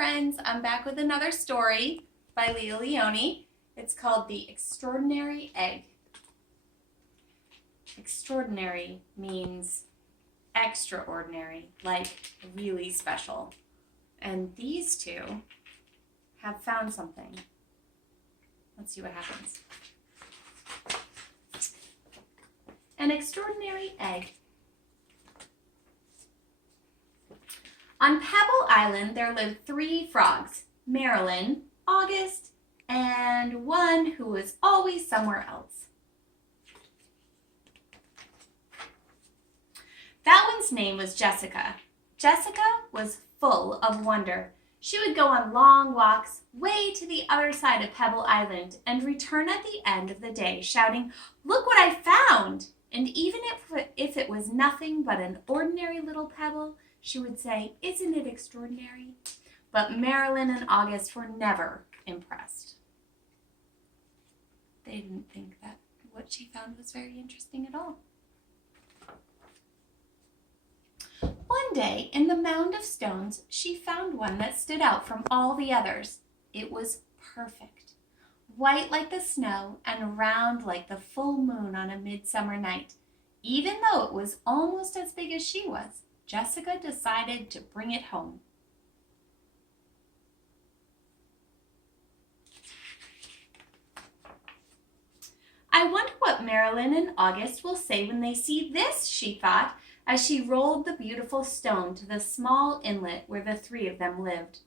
friends, I'm back with another story by Leone. It's called The Extraordinary Egg. Extraordinary means extraordinary, like really special. And these two have found something. Let's see what happens. An extraordinary egg. On Pebble Island, there lived 3 frogs, Marilyn, August, and one who was always somewhere else. That one's name was Jessica. Jessica was full of wonder. She would go on long walks way to the other side of Pebble Island and return at the end of the day shouting, "Look what I found!" And even if it was nothing but an ordinary little pebble, she would say, "Isn't it extraordinary?" But Marilyn and August were never impressed. They didn't think that what she found was very interesting at all. One day, in the mound of stones, she found one that stood out from all the others. It was perfect, white like the snow and round like the full moon on a midsummer night. Even though it was almost as big as she was, Jessica decided to bring it home. I wonder what Marilyn and August will say when they see this, she thought, as she rolled the beautiful stone to the small inlet where the 3 of them lived.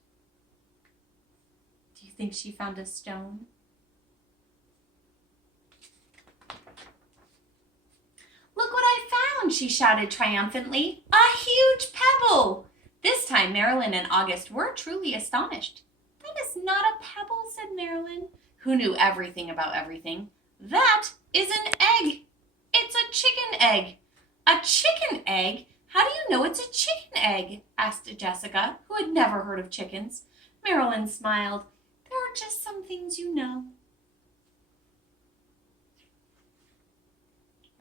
Do you think she found a stone? "Look what I found," she shouted triumphantly. "A huge pebble!" This time Marilyn and August were truly astonished. "That is not a pebble," said Marilyn, who knew everything about everything. "That is an egg. It's a chicken egg." "A chicken egg? How do you know it's a chicken egg?" asked Jessica, who had never heard of chickens. Marilyn smiled. "There are just some things you know."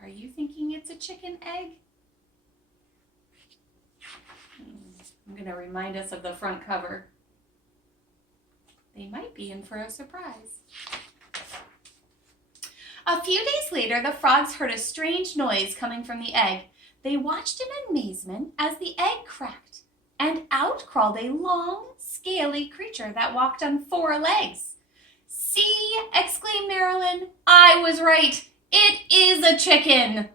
Are you thinking it's a chicken egg? I'm going to remind us of the front cover. They might be in for a surprise. A few days later, the frogs heard a strange noise coming from the egg. They watched in amazement as the egg cracked, and out crawled a long, scaly creature that walked on 4 legs. "See," exclaimed Marilyn, "I was right. It is a chicken."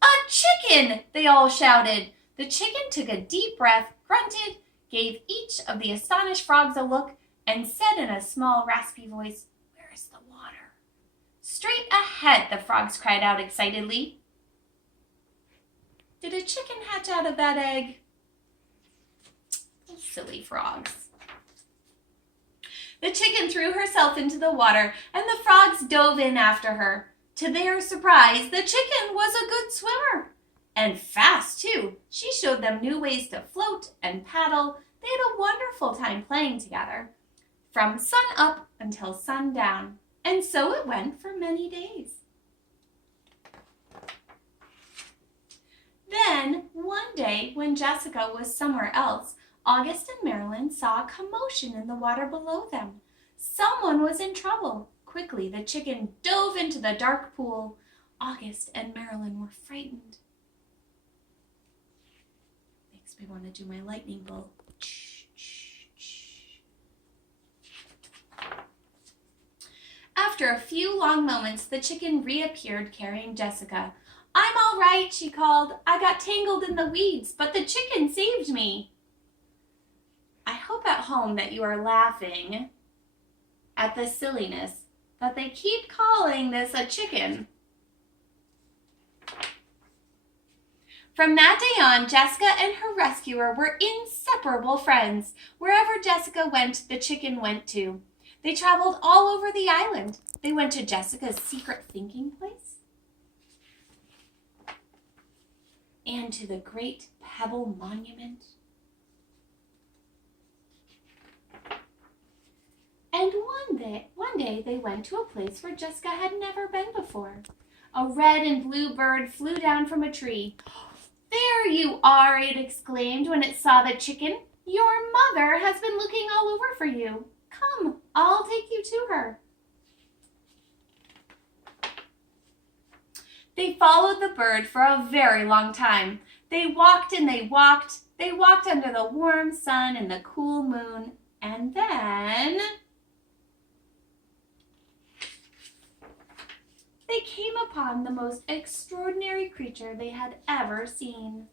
"A chicken!" they all shouted. The chicken took a deep breath, grunted, gave each of the astonished frogs a look, and said in a small, raspy voice, "Where is the water?" "Straight ahead," the frogs cried out excitedly. Did a chicken hatch out of that egg? Oh, silly frogs. The chicken threw herself into the water, and the frogs dove in after her. To their surprise, the chicken was a good swimmer. And fast, too. She showed them new ways to float and paddle. They had a wonderful time playing together, from sun up until sundown. And so it went for many days. Then, one day, when Jessica was somewhere else, August and Marilyn saw a commotion in the water below them. Someone was in trouble. Quickly, the chicken dove into the dark pool. August and Marilyn were frightened. Makes me want to do my lightning bolt. After a few long moments, the chicken reappeared carrying Jessica. "I'm all right," she called. "I got tangled in the weeds, but the chicken saved me." I hope at home that you are laughing at the silliness that they keep calling this a chicken. From that day on, Jessica and her rescuer were inseparable friends. Wherever Jessica went, the chicken went too. They traveled all over the island. They went to Jessica's secret thinking place and to the Great Pebble Monument. And one day they went to a place where Jessica had never been before. A red and blue bird flew down from a tree. "There you are," it exclaimed when it saw the chicken. Your mother has been looking all over for you. Come, I'll take you to her. They followed the bird for a very long time. They walked and they walked. They walked under the warm sun and the cool moon. And then they came upon the most extraordinary creature they had ever seen.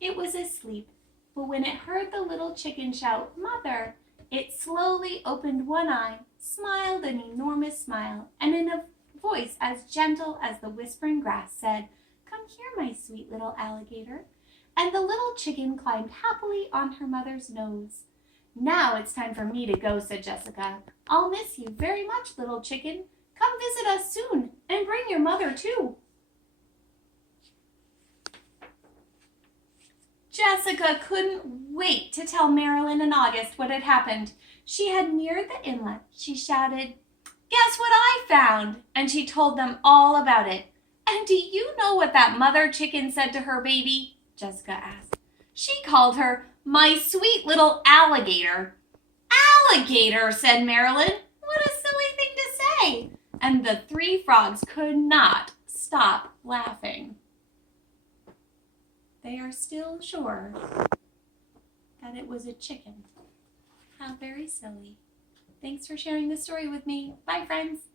It was asleep, but when it heard the little chicken shout, "Mother," it slowly opened one eye, smiled an enormous smile, and in a voice as gentle as the whispering grass said, "Come here, my sweet little alligator." And the little chicken climbed happily on her mother's nose. "Now it's time for me to go," said Jessica. "I'll miss you very much, little chicken. Come visit us soon, and bring your mother too." Jessica couldn't wait to tell Marilyn and August what had happened. She had neared the inlet. She shouted, "Guess what I found?" And she told them all about it. "And do you know what that mother chicken said to her baby?" Jessica asked. "She called her my sweet little alligator." "Alligator," said Marilyn. "What a silly thing to say." And the three frogs could not stop laughing. They are still sure that it was a chicken. How very silly. Thanks for sharing this story with me. Bye, friends.